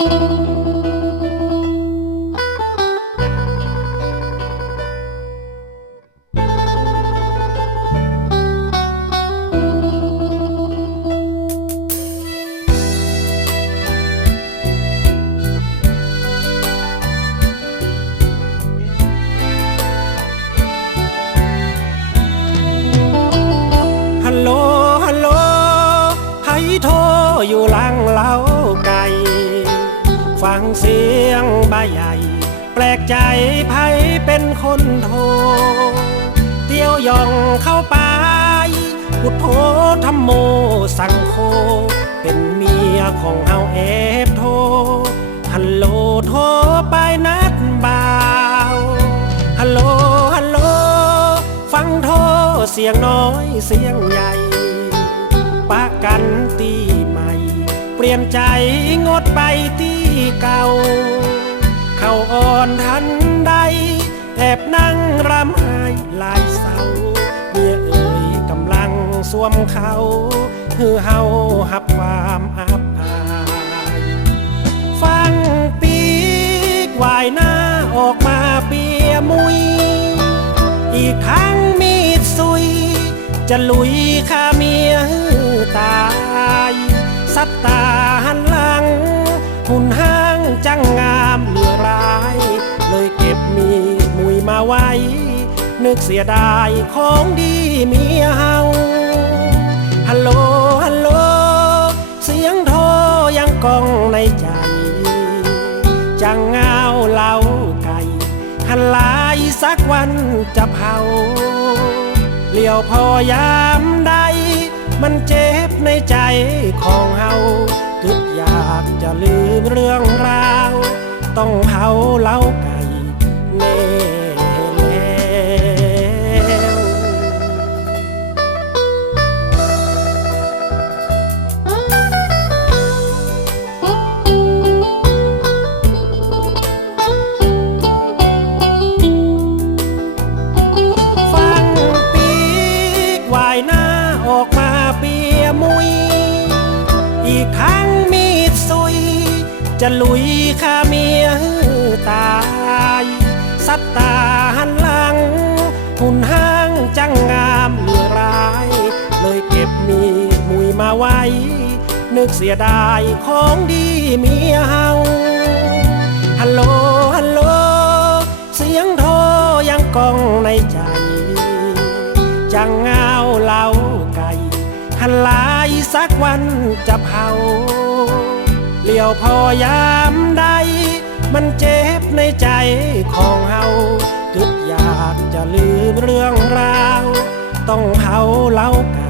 ฮัลโหลฮัลโหลให้โทรอยู่หลังเล้าไก่ ฟังเสียงใบใหญ่ แปลกใจไผเป็นคนโทรเตียวย่องเข้าไปพุทโธธรรมโมสังโฆเป็นเมียของเฮาเอฟโทฮัลโหลโทรไปนัดบ่าวฮัลโหลฮัลโหลฟังโทรเสียงน้อยเสียงใหญ่ปะกันตีใหม่ เปลี่ยนใจงดไปตี เก่า เขาอ่อนทันใด แอบนั่งรำไห้ลายเศร้าเมียเอ่ยกำลังสวมเขาฮือเฮาหับความอับอายฟังปีกวายหน้าออกมาเปียมุย อีกทั้งมีดซุย จะลุยฆ่าเมียฮือตาย สัตตาหันหลังหุ่นห้า ไว้ นึกเสียดายของดีเมียเฮาฮัลโหลฮัลโหลเสียงโทรยังก้องในใจ จังเงาเหล่าไก่หันหลายสักวันจะเผาเลี้ยวพอยามใด มันเจ็บในใจของเฮากึดอยากจะลืมเรื่องราว ต้องเผาเหล้าไก่ ทั้งมีดซุย จะลุยฆ่าเมียตายสัตตาหันหลัง หุ่นห้างจังงามเหลือร้าย เลยเก็บมีดมุยมาไว้ นึกเสียดายของดีเมียเฮาฮัลโหลฮัลโหลเสียงโทรยังก้องในใจ จังเงาเหล่า พันลายสักวันจะเผาเลี้ยวพอยามใด มันเจ็บในใจของเฮากึดอยากจะลืมเรื่องราว ต้องเผาเล่ากัน